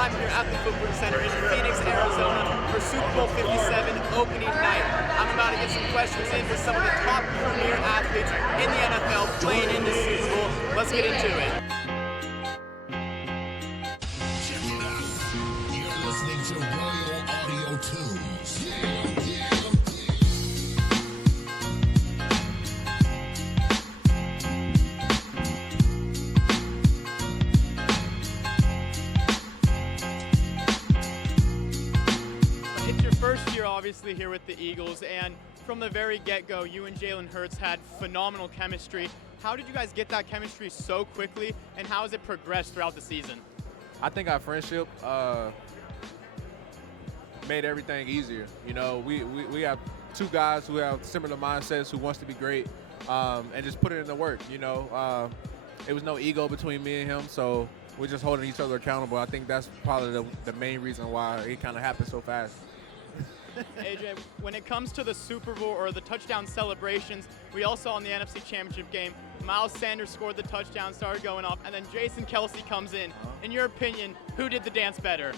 I'm here at the Footprint Center in Phoenix, Arizona for Super Bowl 57 opening night. I'm about to get some questions in with some of the top premier athletes in the NFL playing in the Super Bowl. Let's get into it. Check it out. You're listening to Royal Audio Tunes. It's your first year, obviously, here with the Eagles, and from the very get-go, you and Jalen Hurts had phenomenal chemistry. How did you guys get that chemistry so quickly, and how has it progressed throughout the season? I think our friendship made everything easier. You know, we have two guys who have similar mindsets, who wants to be great, and just put it in the work. You know, it was no ego between me and him, so we're just holding each other accountable. I think that's probably the main reason why it kind of happened so fast. AJ, when it comes to the Super Bowl or the touchdown celebrations, we all saw in the NFC Championship game, Miles Sanders scored the touchdown, started going off, and then Jason Kelce comes in. In your opinion, who did the dance better?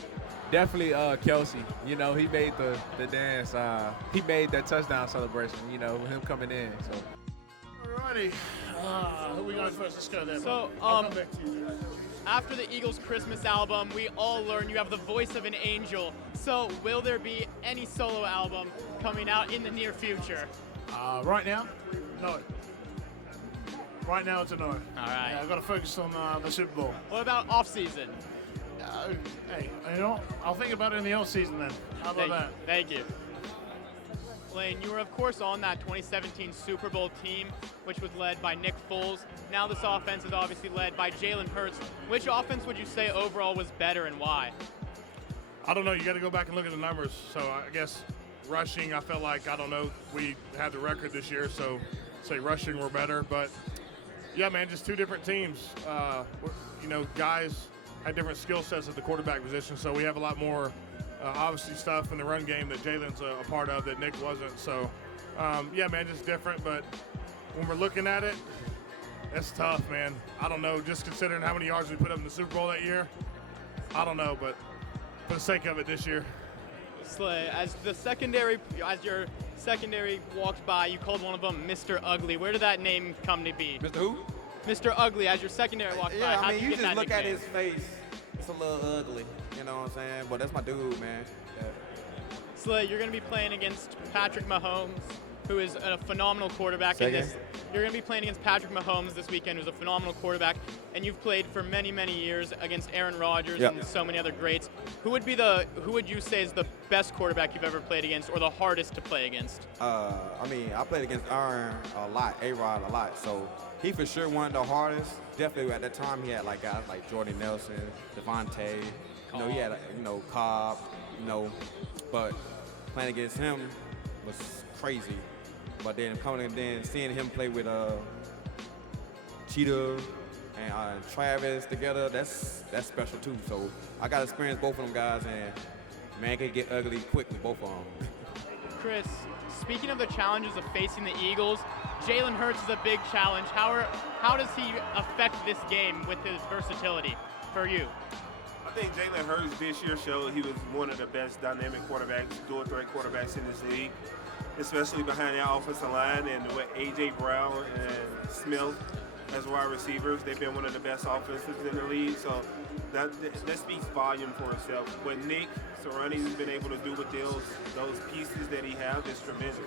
Definitely Kelce. You know, he made the dance. He made that touchdown celebration, you know, with him coming in. So. Alrighty. Who we going first? Let's go there. So, I'll come back to you. After the Eagles Christmas album, we all learned you have the voice of an angel. So will there be any solo album coming out in the near future? Right now, no. Right now, it's a no. All right. Yeah, I've got to focus on the Super Bowl. What about off-season? Hey, you know, I'll think about it in the off season then. How about that? Thank you. Lane, you were of course on that 2017 Super Bowl team, which was led by Nick Foles. Now this offense is obviously led by Jalen Hurts. Which offense would you say overall was better and why? I don't know. You got to go back and look at the numbers. So I guess rushing, I felt like, I don't know, we had the record this year, so say rushing we're better. But yeah, man, just two different teams. You know, guys had different skill sets at the quarterback position, so we have a lot more obviously stuff in the run game that Jalen's a part of that Nick wasn't. So, yeah, man, just different. But when we're looking at it, that's tough, man. I don't know, just considering how many yards we put up in the Super Bowl that year. I don't know, but for the sake of it this year. Slay, as your secondary walked by, you called one of them Mr. Ugly. Where did that name come to be? Mr. Who? Mr. Ugly, as your secondary walked by. Yeah, How I mean, did you get just that look at nickname? his face. It's a little ugly, you know what I'm saying? But that's my dude, man. Yeah. Slay, you're going to be playing against Patrick Mahomes, who is a phenomenal quarterback. Say again? You're going to be playing against Patrick Mahomes this weekend, who's a phenomenal quarterback, and you've played for many, many years against Aaron Rodgers Yep. and so many other greats. Who would you say is the best quarterback you've ever played against, or the hardest to play against? I mean, I played against Aaron a lot, A-Rod a lot, so he for sure one of the hardest. Definitely at that time he had like guys like Jordan Nelson, Devontae, you know, he had, you know, Cobb, you know, but playing against him was crazy. But then coming and then seeing him play with Cheetah and Travis together, that's special too. So I got to experience both of them guys, and man, it can get ugly quick with both of them. Chris, speaking of the challenges of facing the Eagles, Jalen Hurts is a big challenge. How does he affect this game with his versatility for you? I think Jalen Hurts this year showed he was one of the best dynamic quarterbacks, dual threat quarterbacks in this league, especially behind the offensive line, and with A.J. Brown and Smith as wide receivers. They've been one of the best offenses in the league, so that speaks volume for itself. What Nick Sirianni has been able to do with those pieces that he has is tremendous.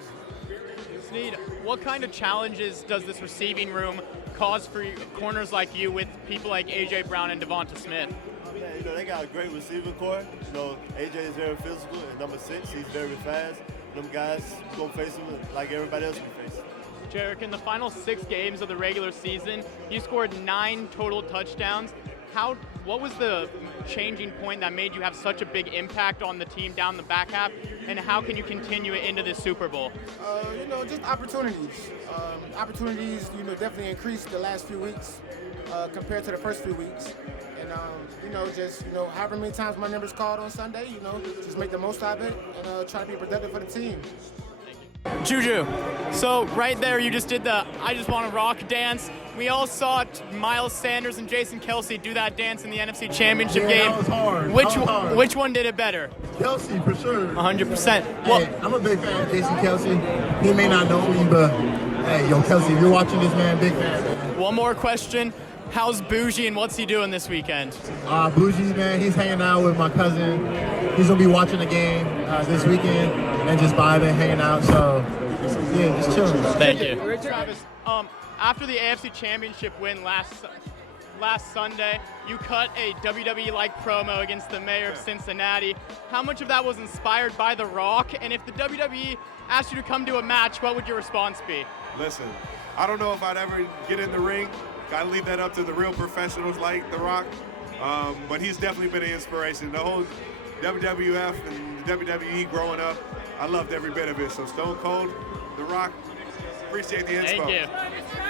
Snead, what kind of challenges does this receiving room cause for corners like you with people like A.J. Brown and Devonta Smith? Yeah, you know, they got a great receiving core. You know, AJ is very physical, and number 6, he's very fast. Them guys gonna face him like everybody else we face. Jarek, in the final 6 games of the regular season, you scored 9 total touchdowns. What was the changing point that made you have such a big impact on the team down the back half, and how can you continue it into this Super Bowl? You know, just opportunities. Opportunities, you know, definitely increased the last few weeks compared to the first few weeks. And, you know, just, you know, however many times my number's called on Sunday, you know, just make the most of it and try to be productive for the team. Juju, so right there you just did the I just want to rock dance. We all saw Miles Sanders and Jason Kelsey do that dance in the NFC Championship game. That was hard. Which one did it better? Kelsey, for sure. 100%. Hey, I'm a big fan of Jason Kelsey. He may not know me, but hey, yo, Kelsey, if you're watching this, man, big fan, man. One more question. How's Bougie and what's he doing this weekend? Bougie, man, he's hanging out with my cousin. He's going to be watching the game this weekend and just vibing, hanging out. So, yeah, just chilling. Thank you. Travis, after the AFC Championship win last Sunday, you cut a WWE-like promo against the mayor of Cincinnati. How much of that was inspired by The Rock? And if the WWE asked you to come to a match, what would your response be? Listen, I don't know if I'd ever get in the ring. I leave that up to the real professionals like The Rock. But he's definitely been an inspiration. The whole WWF and the WWE growing up, I loved every bit of it. So Stone Cold, The Rock, appreciate the inspo. Thank you.